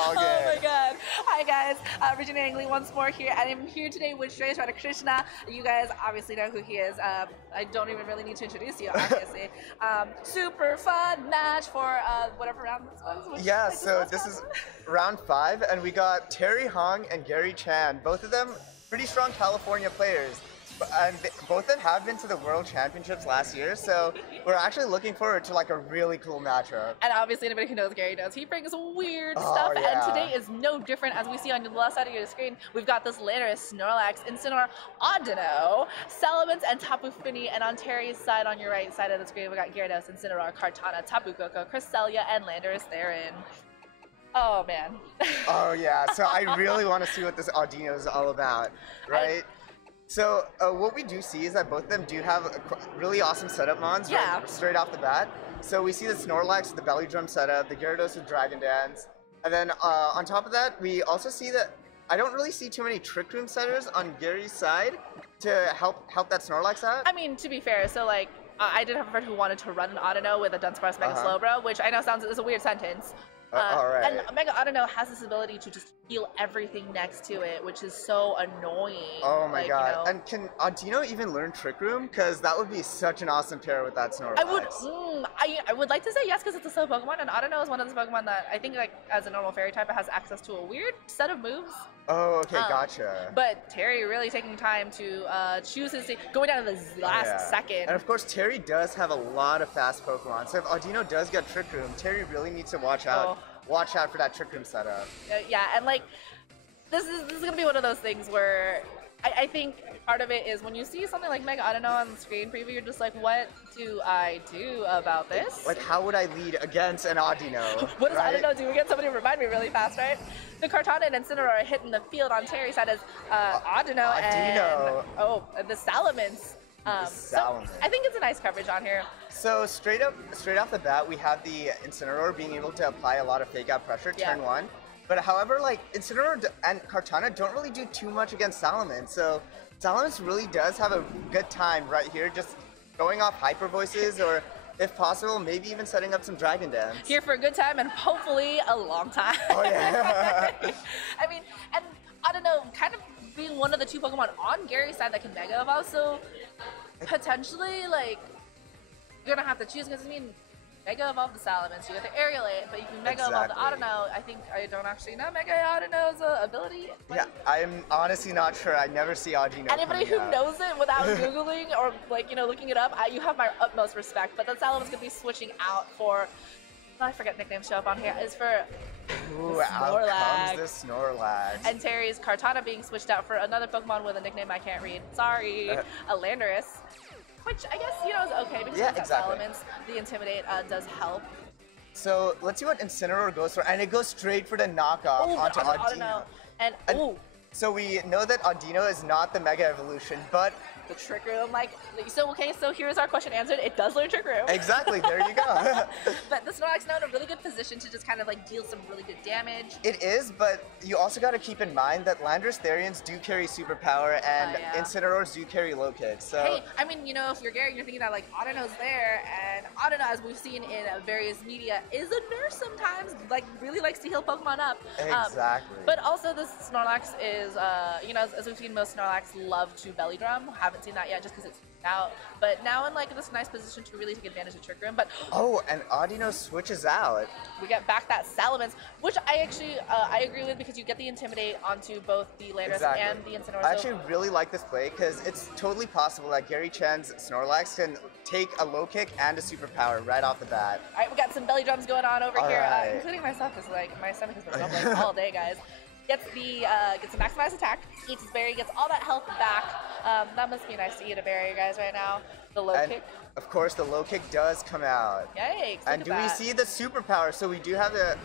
all good. Oh my god. Hi guys, Regina Angley once more here, and I'm here today with Shreyas Radhakrishna. You guys obviously know who he is. I don't even really need to introduce you, obviously. Super fun match for whatever round this was. Yeah, so this is round 5, and we got Terry Hong and Gary Qian. Both of them pretty strong California players. And both of them have been to the World Championships last year, so we're actually looking forward to like a really cool matchup. And obviously anybody who knows Gary knows he brings weird stuff, yeah. and today is no different. As we see on the left side of your screen, we've got this Landorus, Snorlax, Incineroar, Audino, Salamence, and Tapu Fini, and on Terry's side, on your right side of the screen, we got Gyarados, Incineroar, Kartana, Tapu Koko, Cresselia, and Landorus therein. Oh man. Oh yeah, so I really want to see what this Audino is all about, right? So what we do see is that both of them do have really awesome setup mons right, straight off the bat. So we see the Snorlax with the Belly Drum setup, the Gyarados with Dragon Dance, and then on top of that, we also see that I don't really see too many Trick Room setters on Gary's side to help that Snorlax out. I mean, to be fair, so like I did have a friend who wanted to run an Audino with a Dunsparce Mega Slowbro, which I know is a weird sentence. And Mega Audino has this ability to just heal everything next to it, which is so annoying. Oh my god. You know. And can Audino even learn Trick Room? Because that would be such an awesome pair with that Snorlax. I would like to say yes, because it's a slow Pokemon, and Audino is one of those Pokemon that I think, like, as a normal fairy type, it has access to a weird set of moves. Oh, okay, gotcha. But Terry really taking time to choose his going down to the last second. And of course, Terry does have a lot of fast Pokemon, so if Audino does get Trick Room, Terry really needs to watch out. Watch out for that Trick Room setup. Yeah, and like, this is gonna be one of those things where I think part of it is when you see something like Mega Audino on the screen preview, you're just like, what do I do about this? Like, how would I lead against an Audino? What does Audino do? We get somebody to remind me really fast, right? The Kartana and Incineroar are hitting the field on Terry's side as Audino and the Salamence. So I think it's a nice coverage on here. So straight off the bat, we have the Incineroar being able to apply a lot of fake out pressure turn 1. But however, like, Incineroar and Kartana don't really do too much against Salamence, so Salamence really does have a good time right here, just going off Hyper Voices, or if possible, maybe even setting up some Dragon Dance. Here for a good time and hopefully a long time. Oh yeah. I mean, and I don't know, kind of being one of the 2 Pokemon on Gary's side that can Mega Evolve, so potentially, like, you're gonna have to choose, because I mean, Mega Evolve the Salamence, you get the Aerialate, but you can Mega Evolve the Audino. I don't actually know Mega Audino's ability. Yeah, I'm honestly not sure. I never see Audino. Anybody who knows it without Googling or, like, you know, looking it up, you have my utmost respect. But the Salamence could be switching out for, I forget nicknames show up on here, is for out comes the Snorlax. And Terry's Kartana being switched out for another Pokemon with a nickname I can't read. Sorry, a Landorus. Which I guess, you know, is okay because it's Salamence. The Intimidate does help. So let's see what Incineroar goes for, and it goes straight for the knockoff onto Audino. And so we know that Audino is not the Mega Evolution, but the Trick Room, like, so here's our question answered. It does learn Trick Room. Exactly, there you go. But the Snorlax now in a really good position to just kind of like deal some really good damage. It is, but you also got to keep in mind that Landorus Therians do carry Superpower, and Incineroars do carry Low Kick. So hey, I mean, you know, if you're Gary, you're thinking that like Audino's there, and Audino, as we've seen in various media, is a nurse sometimes. Like, really likes to heal Pokemon up. Exactly. But also, this Snorlax is, you know, as we've seen, most Snorlax love to Belly Drum. Haven't seen that yet just because it's out, but now in like this nice position to really take advantage of Trick Room. But and Audino switches out. We get back that Salamence, which I actually I agree with, because you get the Intimidate onto both the Landorus and the Incineroar. I actually really like this play because it's totally possible that Gary Qian's Snorlax can take a Low Kick and a Superpower right off the bat. All right, we got some belly drums going on over here, including myself, because like my stomach has been rumbling all day, guys. Gets a maximized attack, eats his berry, gets all that health back. That must be nice to eat a berry, guys, right now. The Low Kick. Of course, the Low Kick does come out. Yikes! And do we see the Superpower? So we do have the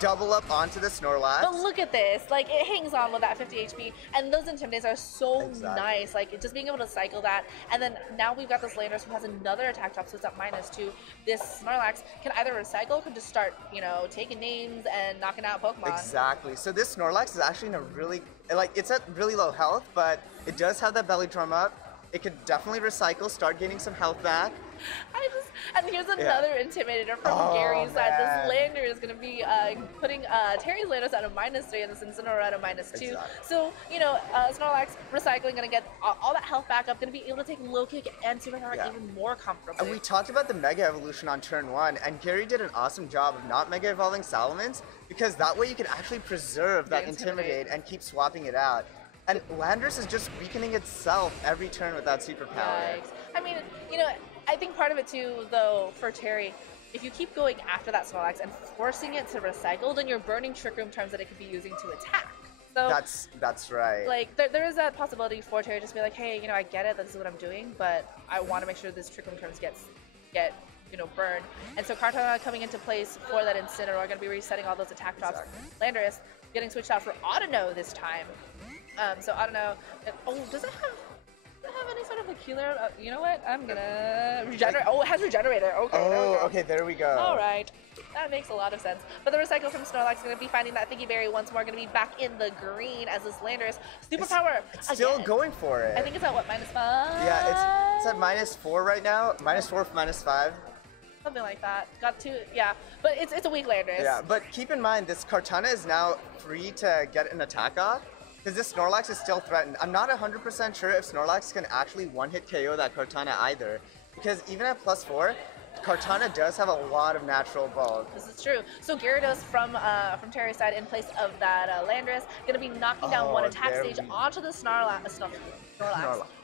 double up onto the Snorlax. But look at this, like, it hangs on with that 50 HP, and those Intimidates are so nice, like, just being able to cycle that, and then now we've got this Landorus who has another attack drop, so it's at -2. This Snorlax can either recycle or can just start, you know, taking names and knocking out Pokemon. Exactly, so this Snorlax is actually in a really, like, it's at really low health, but it does have that belly drum up. It could definitely recycle, start getting some health back. And here's another Intimidator from Gary's side. This Landorus is going to be putting Terry's Landorus at a -3 and this Incineroar at a -2. Exactly. So, you know, Snorlax recycling, going to get all that health back up, going to be able to take low kick and superpower even more comfortably. And we talked about the Mega Evolution on turn 1, and Gary did an awesome job of not Mega Evolving Salamence, because that way you can actually preserve that Intimidate and keep swapping it out. And Landorus is just weakening itself every turn with that superpower. Yikes. I mean, you know, I think part of it too, though, for Terry, if you keep going after that Snorlax and forcing it to recycle, then you're burning Trick Room turns that it could be using to attack. So that's right. Like there is that possibility for Terry just be like, hey, you know, I get it, this is what I'm doing, but I want to make sure this Trick Room turns get you know, burned. And so Kartana coming into place for that Incineroar, going to be resetting all those attack drops. Landorus getting switched out for Audino this time. So Audino, does it have any sort of a killer? You know what? I'm gonna regenerate. Oh, it has Regenerator. Okay. Okay, there we go. All right, that makes a lot of sense. But the recycle from Snorlax is gonna be finding that Thingy Berry once more. Gonna be back in the green as this Landorus superpower. It's still going for it. I think it's at what, -5? Yeah, it's at -4 right now. -4 for -5. Something like that. Got two. Yeah, but it's a weak Landorus. Yeah, but keep in mind this Kartana is now free to get an attack off. Because this Snorlax is still threatened. I'm not 100% sure if Snorlax can actually one-hit KO that Kartana either. Because even at +4, Kartana does have a lot of natural bulk. This is true. So Gyarados from Terry's side in place of that Landorus, going to be knocking down one attack stage onto the Snorlax.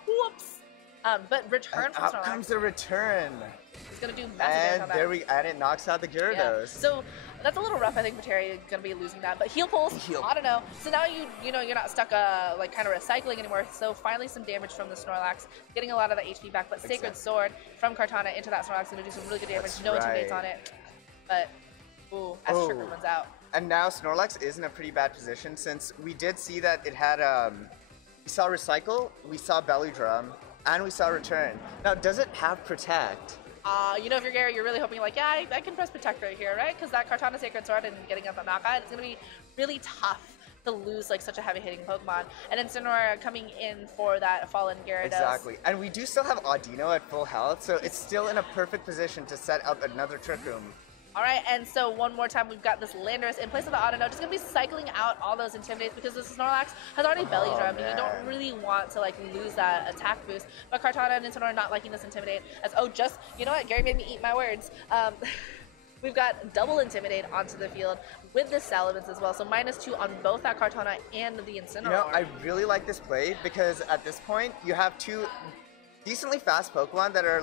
Whoops. But return from Snorlax. Out comes the return. He's going to do massive damage on that. And it knocks out the Gyarados. Yeah. So that's a little rough, I think, for Terry going to be losing that. But Heal Pulse, I don't know. So now you know you're not stuck like kind of recycling anymore. So finally some damage from the Snorlax, getting a lot of the HP back. But Sacred Sword from Kartana into that Snorlax going to do some really good damage. No Intimidates on it. But as Trick Room runs out. And now Snorlax is in a pretty bad position since we did see that it had we saw Recycle, we saw Belly Drum, and we saw Return. Now does it have Protect? You know, if you're Gary, you're really hoping like, yeah, I can press Protect right here, right? Because that Kartana Sacred Sword and getting up that knockout, it's going to be really tough to lose like such a heavy-hitting Pokemon. And Incineroar coming in for that Fallen Gyarados. Exactly. And we do still have Audino at full health, so it's still in a perfect position to set up another Trick Room. All right, and so one more time, we've got this Landorus in place of the Audino, just going to be cycling out all those Intimidates because this Snorlax has already Belly Drummed, and you don't really want to like lose that attack boost. But Kartana and Incineroar not liking this Intimidate as, you know what, Gary made me eat my words. We've got double Intimidate onto the field with the Salamence as well, so -2 on both that Kartana and the Incineroar. You know, I really like this play because at this point, you have two decently fast Pokemon that are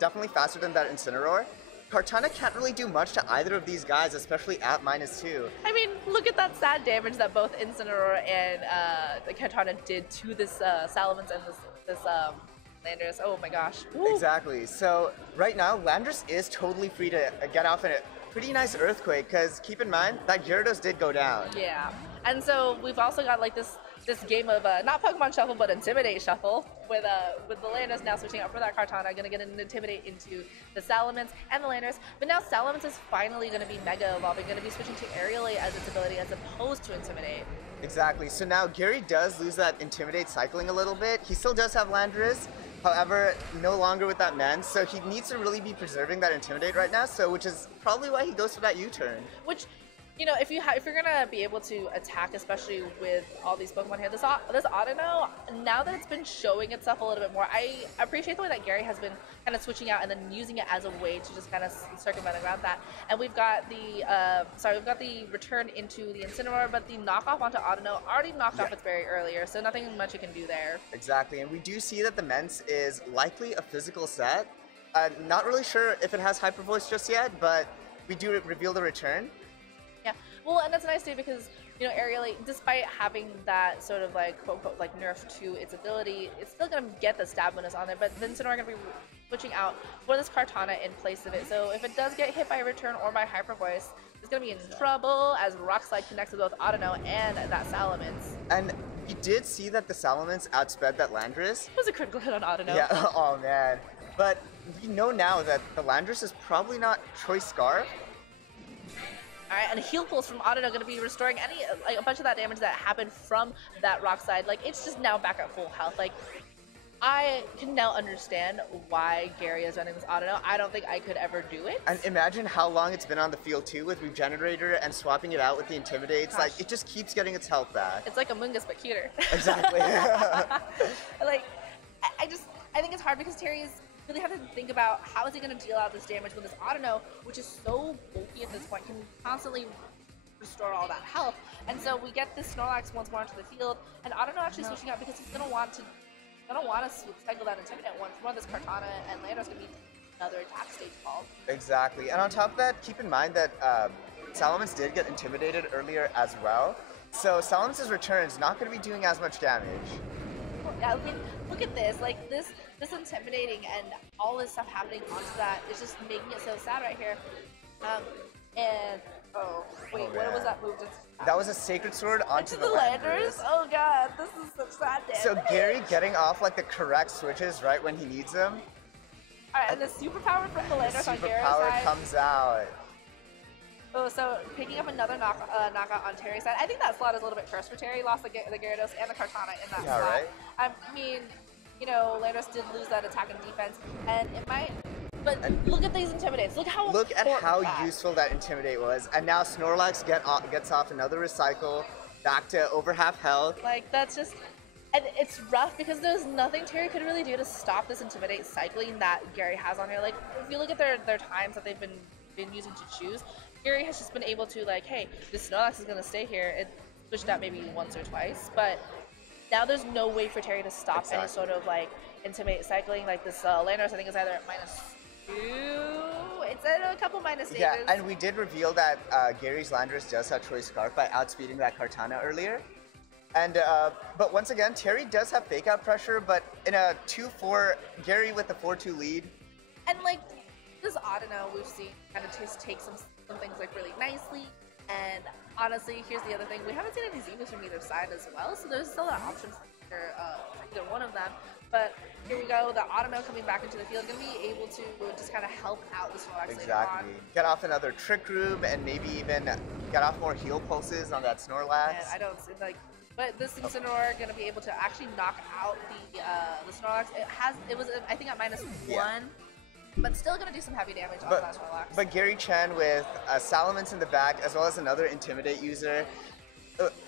definitely faster than that Incineroar. Kartana can't really do much to either of these guys, especially at -2. I mean, look at that sad damage that both Incineroar and the Kartana did to this Salamence and this Landorus. Oh my gosh. Woo. Exactly. So right now, Landorus is totally free to get off in a pretty nice Earthquake, because keep in mind, that Gyarados did go down. Yeah. And so we've also got like this game of not Pokemon Shuffle, but Intimidate Shuffle with the Landorus now switching out for that Kartana, going to get an Intimidate into the Salamence and the Landorus. But now Salamence is finally going to be Mega Evolving, going to be switching to Aerially as its ability as opposed to Intimidate. Exactly. So now Gary does lose that Intimidate cycling a little bit. He still does have Landorus, however, no longer with that man. So he needs to really be preserving that Intimidate right now. So which is probably why he goes for that U-turn. Which, you know, if you're gonna be able to attack, especially with all these Pokemon here, this Audino, now that it's been showing itself a little bit more, I appreciate the way that Gary has been kind of switching out and then using it as a way to just kind of circumvent around that. And we've got the return into the Incineroar, but the knockoff onto Audino already knocked off its berry earlier, so nothing much it can do there. Exactly, and we do see that the Mence is likely a physical set. Not really sure if it has Hyper Voice just yet, but we do reveal the return. Yeah, well, and that's nice too because, you know, Aerially, despite having that sort of like quote-unquote like nerf to its ability, it's still gonna get the stab bonus on there. But then Incineroar gonna be switching out for this Kartana in place of it. So if it does get hit by Return or by Hyper Voice, it's gonna be in trouble as Rock Slide connects with both Audino and that Salamence. And you did see that the Salamence outsped that Landorus. It was a critical hit on Audino. Yeah. Oh man. But we know now that the Landorus is probably not Choice Scarf. Alright, and Heal Pulse from Audino going to be restoring a bunch of that damage that happened from that Rock Slide. Like, it's just now back at full health. Like, I can now understand why Gary is running this auto. I don't think I could ever do it. And imagine how long it's been on the field too with Regenerator and swapping it out with the Intimidates. Gosh. Like, it just keeps getting its health back. It's like Among Us, but cuter. Exactly. Like, I think it's hard because Terry's really have to think about how is he going to deal out this damage when this Autono, which is so bulky at this point, can constantly restore all that health. And so we get this Snorlax once more into the field, and Autono actually switching out because he's going to want to cycle that Intimidate once more. This Kartana and Landra's going to be another attack stage called. Exactly. And on top of that, keep in mind that Salamence did get intimidated earlier as well. So Salamance's return is not going to be doing as much damage. Yeah, I mean, look at this. Like, this intimidating and all this stuff happening onto that is just making it so sad right here. And, oh, wait, what was that move? That was a Sacred Sword onto the Landers. Oh god, this is such sad damage. So Gary getting off like the correct switches right when he needs them. Alright, and the superpower from the Landers on Gary's superpower side comes out. Oh, so picking up another knockout on Terry's side. I think that slot is a little bit cursed for Terry. He lost the Gyarados and the Kartana in that slot. Right? I mean, you know, Landers did lose that attack and defense, and it might. But look at these Intimidates. Look how useful that Intimidate was. And now Snorlax gets off another recycle, back to over half health. Like, that's just... And it's rough because there's nothing Terry could really do to stop this Intimidate cycling that Gary has on here. Like, if you look at their times that they've been using to choose, Gary has just been able to, like, hey, this Snorlax is going to stay here. It switched out maybe once or twice, but now there's no way for Terry to stop any sort of, like, Intimidate cycling. Like, this Landers, I think, is either at -2. It's at a couple minus stages. Yeah, and we did reveal that Gary's Landers does have Choice Scarf by outspeeding that Kartana earlier. And but once again, Terry does have Fake Out pressure, but in a 2-4, Gary with the 4-2 lead. And like this Audino, we've seen kind of just take some things like really nicely. And honestly, here's the other thing: we haven't seen any Zemus from either side as well, so there's still an option for either one of them. But here we go, the Audino coming back into the field, going to be able to just kind of help out the Snorlax later on. Get off another Trick Room and maybe even get off more heal pulses on that Snorlax. And I don't see, like, but this Incineroar going to be able to actually knock out the Snorlax. It was I think at -1. But still going to do some heavy damage on that Snorlax. But Gary Qian with Salamence in the back, as well as another Intimidate user.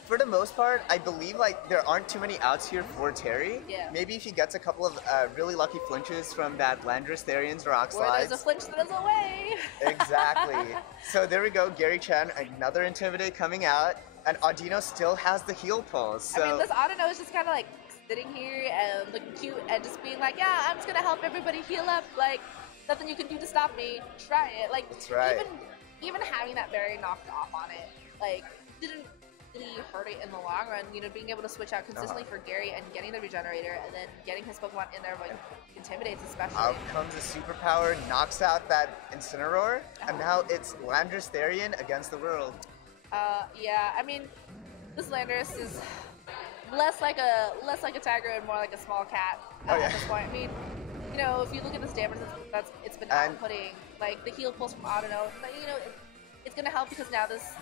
For the most part, I believe like there aren't too many outs here for Terry. Yeah. Maybe if he gets a couple of really lucky flinches from that Landorus, Therians, Rock Slides. Where there's a flinch, there's a way. Exactly. So there we go, Gary Qian, another Intimidate coming out, and Audino still has the heal pulse. So. I mean, this Audino is just kind of like sitting here and looking cute and just being like, yeah, I'm just going to help everybody heal up. Like, nothing you can do to stop me. Try it. Like, that's right. Even having that berry knocked off on it, like, didn't really hurt it in the long run. You know, being able to switch out consistently for Gary and getting the Regenerator and then getting his Pokemon in there, like, Intimidates especially. Out comes a superpower, knocks out that Incineroar, and now it's Landorus Therian against the world. Yeah, I mean, this Landorus is less like a tiger and more like a small cat at this point. I mean, you know, if you look at this damage it's been outputting, like the heal pulse from Audino, you know, it's gonna help because now this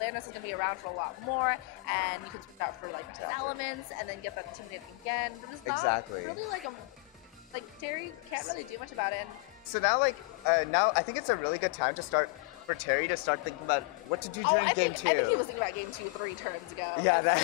Landorus is gonna be around for a lot more, and you can switch out for like elements and then get that intimidating again. But it's not really like Terry can't really do much about it. And so now, like now, I think it's a really good time to start for Terry to start thinking about what to do during game 2. I think he was thinking about game 2 3 turns ago. Yeah, that.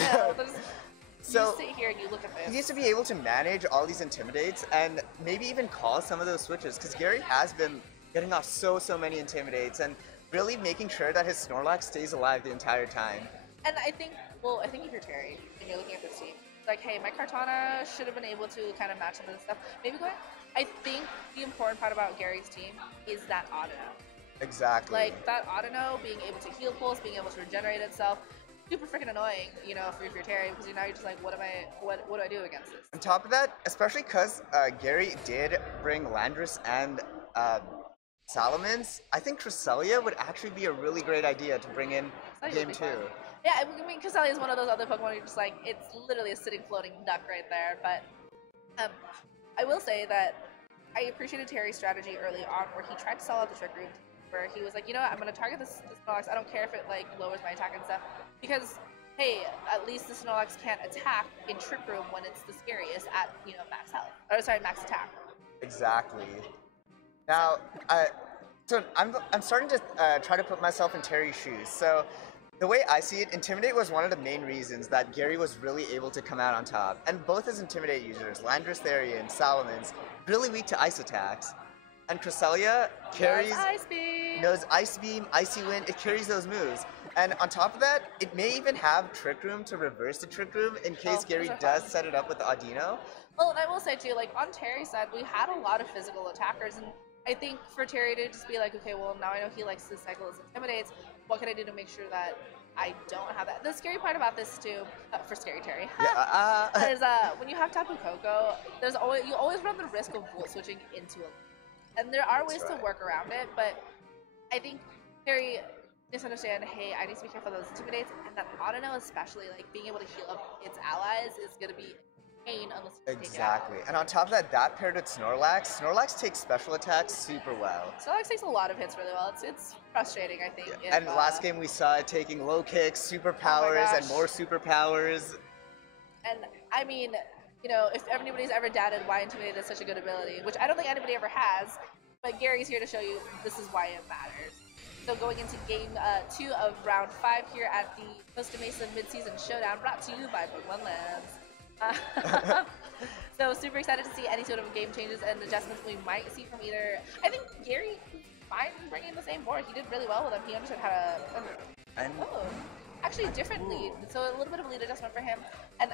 So you sit here and you look at this. He needs to be able to manage all these Intimidates and maybe even call some of those switches, because Gary has been getting off so many Intimidates and really making sure that his Snorlax stays alive the entire time. And I think if you're Terry and you're looking at this team, it's like, hey, my Kartana should have been able to kind of match some of this stuff. Maybe go ahead. I think the important part about Gary's team is that Audino. Exactly. Like that Audino being able to heal pulse, being able to regenerate itself. Super freaking annoying, you know, if you're Terry, because now you're just like, what do I do against this? On top of that, especially because Gary did bring Landorus and Salamence, I think Cresselia would actually be a really great idea to bring in game 2. Yeah, I mean, Cresselia is one of those other Pokemon you're just like, it's literally a sitting floating duck right there. But I will say that I appreciated Terry's strategy early on where he tried to sell out the Trick Room, where he was like, you know what, I'm going to target this Snorlax. I don't care if it like lowers my attack and stuff, because hey, at least the Snorlax can't attack in Trick Room when it's the scariest at, max health. Or sorry, max attack. Exactly. Now, so I'm starting to try to put myself in Terry's shoes. So the way I see it, Intimidate was one of the main reasons that Gary was really able to come out on top. And both his Intimidate users, Landorus Therian, Salamence, really weak to ice attacks. And Cresselia carries... knows Ice Beam, Icy Wind, it carries those moves. And on top of that, it may even have Trick Room to reverse the Trick Room in case Gary does set it up with the Audino. Well, and I will say too, like on Terry's side, we had a lot of physical attackers, and I think for Terry to just be like, okay, well now I know he likes to cycle his Intimidates, what can I do to make sure that I don't have that? The scary part about this too, for Scary Terry, is when you have Tapu Koko, you always run the risk of volt switching into a... And there are ways to work around it, but I think Terry needs to understand, hey, I need to be careful of those Intimidates, and that Audino especially, like being able to heal up its allies is going to be pain unless you take it out. And on top of that paired with Snorlax takes special attacks super well. Snorlax takes a lot of hits really well. It's frustrating, I think. Yeah. And last game we saw it taking low kicks, superpowers, and more superpowers. And I mean, if anybody's ever doubted why Intimidate is such a good ability, which I don't think anybody ever has, but Gary's here to show you this is why it matters. So going into game 2 of round 5 here at the Costa Mesa Midseason Showdown, brought to you by Pokemon Labs. So super excited to see any sort of game changes and adjustments we might see from either. I think Gary is fine bringing the same board. He did really well with him. He understood how to. Actually, different lead. So a little bit of a lead adjustment for him, and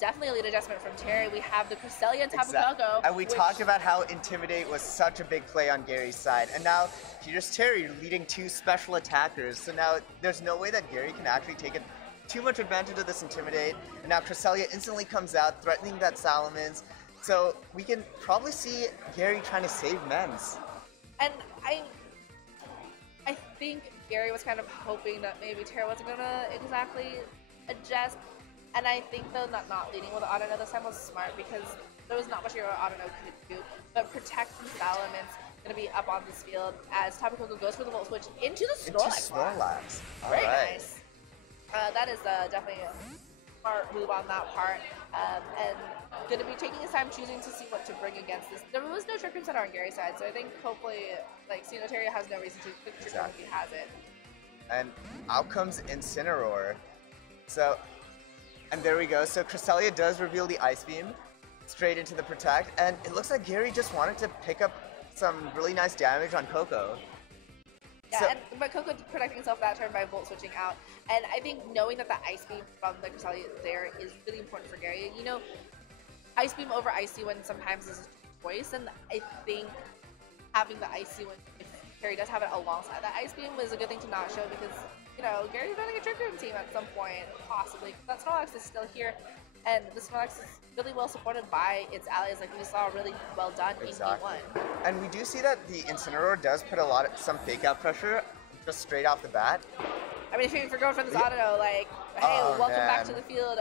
definitely a lead adjustment from Terry. We have the Cresselia and Tapu Koko. And we talked about how Intimidate was such a big play on Gary's side, and now here's Terry leading 2 special attackers. So now there's no way that Gary can actually take it too much advantage of this Intimidate, and now Cresselia instantly comes out, threatening that Salamence. So we can probably see Gary trying to save Mens. And I think Gary was kind of hoping that maybe Terra wasn't gonna exactly adjust, and I think though not leading with Audino this time was smart because there was not much your Audino could do, but protect from Salamence gonna be up on this field as Tapu Koko goes for the Volt Switch into the Snorlax. Very nice. That is definitely a smart move on that part, and going to be taking his time choosing to see what to bring against this. There was no Trick Room set on Gary's side, so I think hopefully, Terry has no reason to pick Trick Room if he has it. And out comes Incineroar. So, and there we go. So Cresselia does reveal the Ice Beam straight into the Protect, and it looks like Gary just wanted to pick up some really nice damage on Koko. Yeah, but Koko protecting himself that turn by Volt switching out. And I think knowing that the Ice Beam from the Cresselia there is really important for Gary. Ice Beam over Icy Wind sometimes is a choice, and I think having the Icy Wind, if Gary does have it alongside that Ice Beam, is a good thing to not show because, Gary's running a Trick Room team at some point, possibly. That Snorlax is still here, and the Snorlax is really well supported by its allies, like we saw really well done in Game 1. And we do see that the Incineroar does put some fake out pressure just straight off the bat. I mean, if you're going for this Audino, hey, welcome back to the field,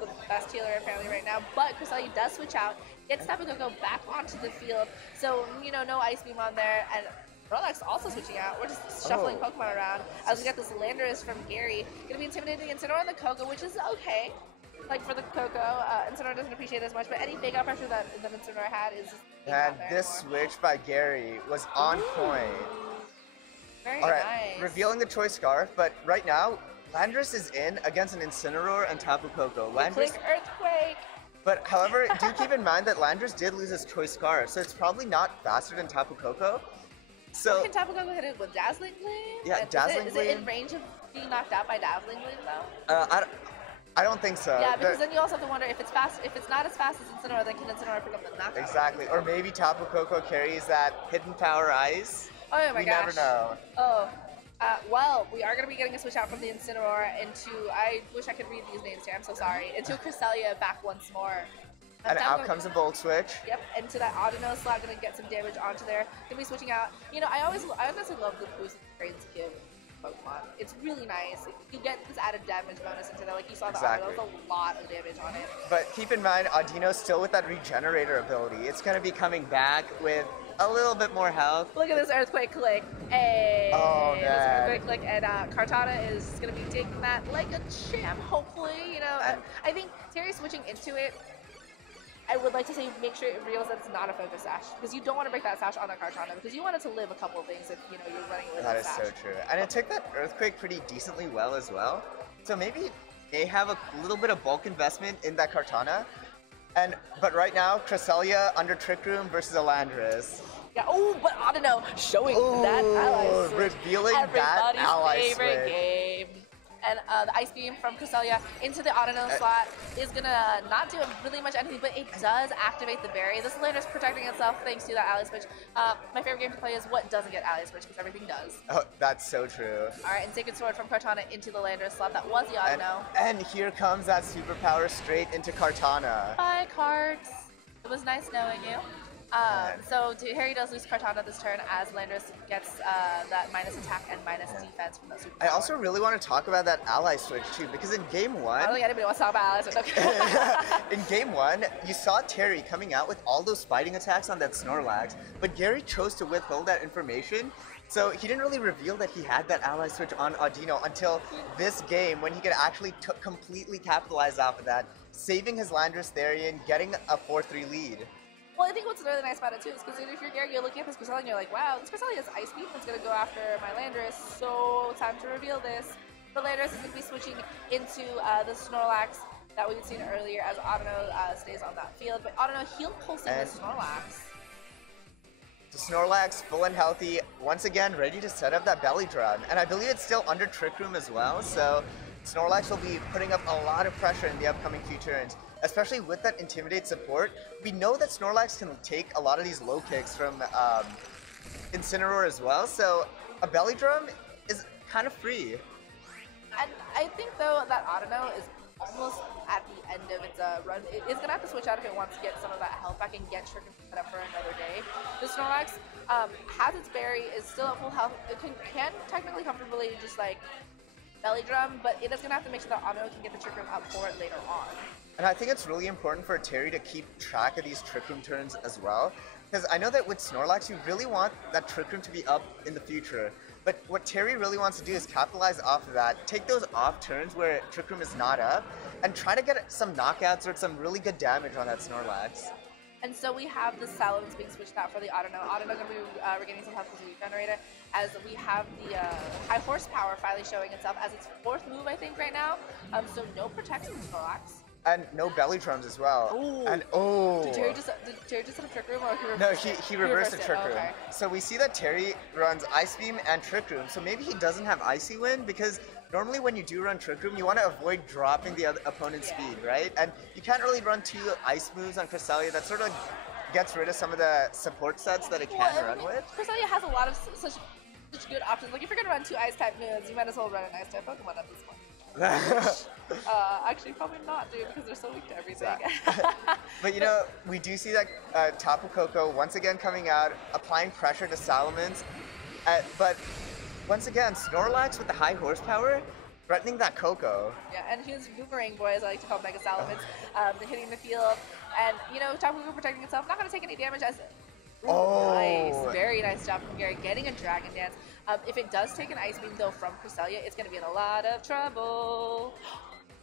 the best healer apparently right now. But Cresselia does switch out, gets Tapu Koko back onto the field, so, no Ice Beam on there, and Snorlax also switching out. We're just shuffling Pokemon around as we get this Landorus from Gary. Gonna be intimidating Incineroar on the Koko, which is okay. Like for the Koko, Incineroar doesn't appreciate it as much, but any fake out pressure that Incineroar had is just and this switch by Gary was on point. Very nice. Revealing the Choice Scarf, but right now, Landorus is in against an Incineroar and Tapu Koko. Click Earthquake! But however, do keep in mind that Landorus did lose his Choice Scarf, so it's probably not faster than Tapu Koko. So can Tapu Koko hit it with Dazzling Gleam? Yeah, Dazzling Gleam. Is it in range of being knocked out by Dazzling Gleam though? I don't think so. Yeah, because then you also have to wonder if it's fast. If it's not as fast as Incineroar, then can Incineroar pick up the knockout? Exactly, or maybe Tapu Koko carries that hidden power ice. Oh my gosh. We never know. Oh. Well, we are going to be getting a switch out from the Incineroar into, I wish I could read these names here, I'm so sorry, into Cresselia back once more. And out comes a Volt Switch. Yep, into that Audino slot, going to get some damage onto there. Going to be switching out. I honestly love the boost that trains give Pokemon. It's really nice. You get this added damage bonus into there, like you saw the Audino, there's a lot of damage on it. But keep in mind, Audino's still with that Regenerator ability. It's going to be coming back with a little bit more health. Look at this Earthquake click. Hey, oh man. This Earthquake click, and Kartana is going to be taking that like a champ, hopefully. You know, I think Terry switching into it, I would like to say make sure it reveals that it's not a focus sash, because you don't want to break that sash on a Kartana, because you want it to live a couple of things if, you know, you're running with a sash. That is so true. And it took that Earthquake pretty decently well as well. So maybe they have a little bit of bulk investment in that Kartana. But right now, Cresselia under Trick Room versus Elandris. Yeah, oh, but I don't know, showing that ally switch. Revealing that ally Everybody's favorite switch. game. And the Ice Beam from Cresselia into the Autono slot is gonna not do really much anything, but it does activate the berry. This Elandris protecting itself thanks to that ally switch. My favorite game to play is what doesn't get ally switch, because everything does. Oh, that's so true. Alright, and Sacred Sword from Kartana into the Elandris slot. That was the Autono. And here comes that superpower straight into Kartana. Bye, Karts. It was nice knowing you. So Harry does lose Kartana this turn as Landris gets that minus attack and minus defense from the superpower. I also really want to talk about that ally switch too, because in game 1... I don't think anybody wants to talk about ally switch. Okay. In game 1, you saw Terry coming out with all those fighting attacks on that Snorlax, but Gary chose to withhold that information. So he didn't really reveal that he had that ally switch on Audino until this game, when he could actually completely capitalize off of that, saving his Landris Therian, getting a 4-3 lead. Well, I think what's really nice about it too is because if you're Gary, you're looking at this Cresselia and you're like, wow, this Cresselia has Ice Beam, it's going to go after my Landris, so time to reveal this. The Landris is going to be switching into the Snorlax that we've seen earlier as Autono stays on that field, but Autono heal pulsing the Snorlax. The Snorlax, full and healthy, once again ready to set up that belly drum, and I believe it's still under Trick Room as well, so Snorlax will be putting up a lot of pressure in the upcoming few turns. Especially with that Intimidate support, we know that Snorlax can take a lot of these low kicks from Incineroar as well, so a belly drum is kind of free. And I think though that Autono is almost at the end of its run. It is going to have to switch out if it wants to get some of that health back and get Trick set up for another day. The Snorlax has its berry, is still at full health. It can technically comfortably just like belly drum, but it is going to have to make sure that Autono can get the Trick Room up for it later on. And I think it's really important for Terry to keep track of these Trick Room turns as well. Because I know that with Snorlax, you really want that Trick Room to be up in the future. But what Terry really wants to do is capitalize off of that, take those off turns where Trick Room is not up, and try to get some knockouts or some really good damage on that Snorlax. And so we have the Salamence being switched out for the Autono. Autono going to be regaining some health as a regenerator, as we have the high horsepower finally showing itself as its 4th move, I think, right now. So no protection Snorlax. And no belly drums as well. Ooh. And Did Terry just hit a Trick Room, or he reversed it? No, he reversed the Trick Room. Okay. So we see that Terry runs Ice Beam and Trick Room. So maybe he doesn't have Icy Wind, because normally when you do run Trick Room, you want to avoid dropping the other opponent's speed, right? And you can't really run 2 ice moves on Cresselia. That sort of gets rid of some of the support sets that it can run with. Cresselia has a lot of such good options. Like if you're going to run 2 ice type moves, you might as well run an ice type Pokemon at this point. Actually, probably not, dude, because they're so weak to everything. But you know, we do see that Tapu Koko once again coming out, applying pressure to Salamence. But once again, Snorlax with the high horsepower, threatening that Koko. Yeah, and his Boomerang Boy, as I like to call Mega Salamence, hitting the field. And, you know, Tapu Koko protecting itself, not going to take any damage as... Ooh, nice. Very nice job from Gary, getting a Dragon Dance. If it does take an Ice Beam, though, from Cresselia, it's going to be in a lot of trouble.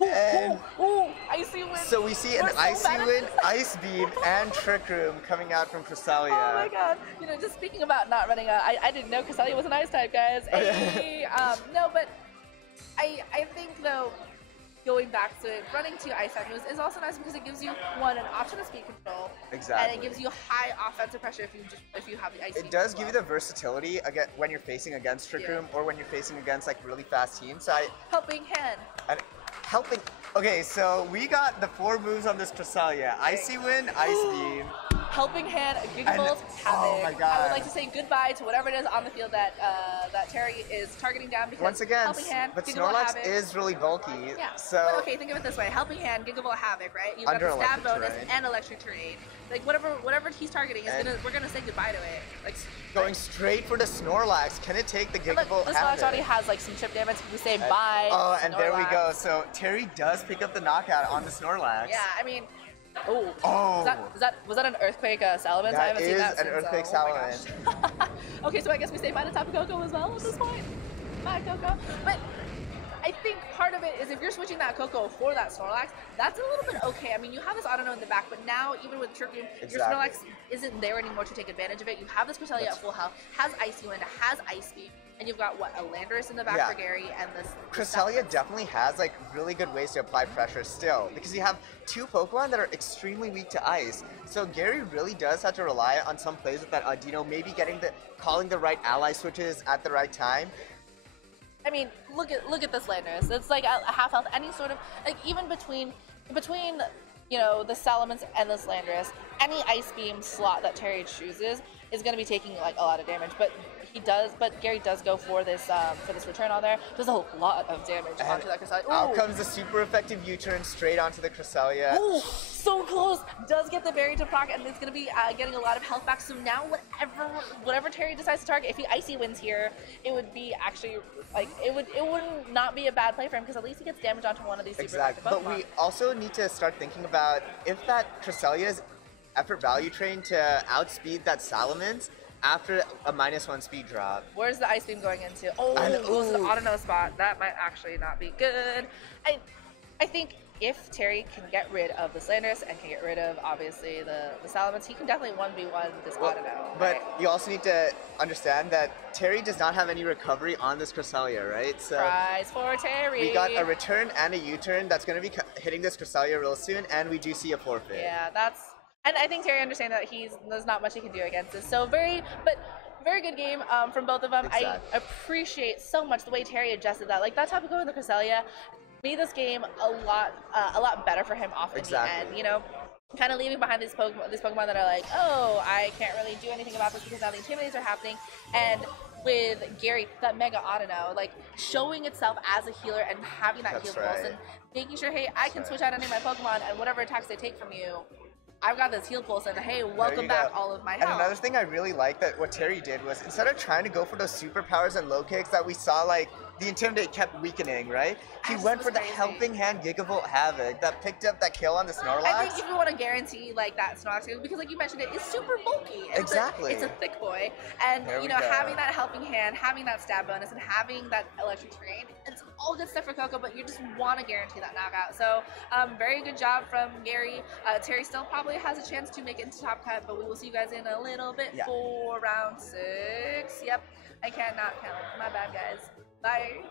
Icy Wind. So we see an Icy Wind, Ice Beam, and Trick Room coming out from Cresselia. Oh my god. You know, just speaking about not running I didn't know Cresselia was an Ice type, guys. Hey, no, but I think, though, going back to it, running 2 ice type moves is also nice because it gives you, one, an option of speed control. Exactly. And it gives you high offensive pressure if you have the ice beam. It does give you the versatility again when you're facing against Trick Room or when you're facing against like really fast teams. So helping hand. Helping. Okay, so we got the 4 moves on this Cresselia. Icy Wind, Ice Beam. Helping Hand, Gigavolt, Havoc. Oh my god. I would like to say goodbye to whatever it is on the field that that Terry is targeting down, because once again, Helping Hand, but Gigavolt, Snorlax Havoc. is really bulky. Yeah. So but okay, think of it this way: Helping Hand, Gigavolt, Havoc, right? You've got the stab bonus and electric terrain. Like whatever he's targeting is we're gonna say goodbye to it. Like going straight for the Snorlax. Can it take the Gigavolt? This Snorlax already has like some chip damage. We say bye. Oh, and Snorlax. there we go. So Terry does pick up the knockout on the Snorlax. Yeah, I mean, Oh. Oh. Was that an earthquake salamence? I That haven't seen is that an since, earthquake oh salamence. my gosh. Okay, so I guess we say bye to Tapu Koko as well at this point. Bye, Coco. But I think part of it is if you're switching that Coco for that Snorlax, that's a little bit okay. I mean, you have this Autono in the back, but now even with Trick Room, your Snorlax isn't there anymore to take advantage of it. You have this Cresselia at full health, has Icy Wind, has Ice Beam, and you've got what, a Landorus in the back for Gary, and this Cresselia definitely has like really good ways to apply pressure still, because you have two Pokemon that are extremely weak to ice. So Gary really does have to rely on some plays with that Audino, maybe calling the right ally switches at the right time. I mean, look at this Landorus. It's like a half health. Any sort of like even between you know the Salamence and this Landorus, any Ice Beam slot that Terry chooses is going to be taking like a lot of damage. But Gary does go for this return on there. Does a lot of damage onto that Cresselia. Out comes the super effective U-turn straight onto the Cresselia. Ooh, so close. Does get the berry to proc, and it's going to be getting a lot of health back. So now whatever Terry decides to target, if he Icy Wins here, it would be actually like it wouldn't not be a bad play for him because at least he gets damage onto one of these super effective Pokemon. But we also need to start thinking about if that Cresselia's effort value train to outspeed that Salamence after a -1 speed drop. Where's the Ice Beam going into? Oh, goes to the Autono spot. That might actually not be good. I think if Terry can get rid of the Landorus and can get rid of obviously the Salamence, he can definitely 1v1 this Autono. But you also need to understand that Terry does not have any recovery on this Cresselia, right? So prize for Terry. We got a return and a U-turn that's going to be hitting this Cresselia real soon, and we do see a forfeit. Yeah, and I think Terry understands that there's not much he can do against this. So very good game from both of them. Exactly. I appreciate so much the way Terry adjusted that. Like that Tapu Koko in the Cresselia made this game a lot better for him off in the end. You know, kind of leaving behind these Pokemon that are like, oh, I can't really do anything about this because now the Intimidates are happening. And with Gary, that Mega Autono, like showing itself as a healer and having that heal pulse and making sure, hey, I can switch out any of my Pokemon and whatever attacks they take from you, I've got this heal pulse and hey, welcome back all of my health. And another thing I really like that what Terry did was instead of trying to go for those superpowers and low kicks that we saw like the Intimidate kept weakening, right? He went for the Helping Hand Gigavolt Havoc that picked up that kill on the Snorlax. I think if you want to guarantee like that Snorlax, because like you mentioned, it is super bulky. It's it's a thick boy, and you know having that Helping Hand, having that stab bonus, and having that electric terrain, it's all good stuff for Coco. But you just want to guarantee that knockout. So very good job from Gary. Terry still probably has a chance to make it into top cut, but we will see you guys in a little bit for round 6. Yep, I cannot count. My bad, guys. Bye.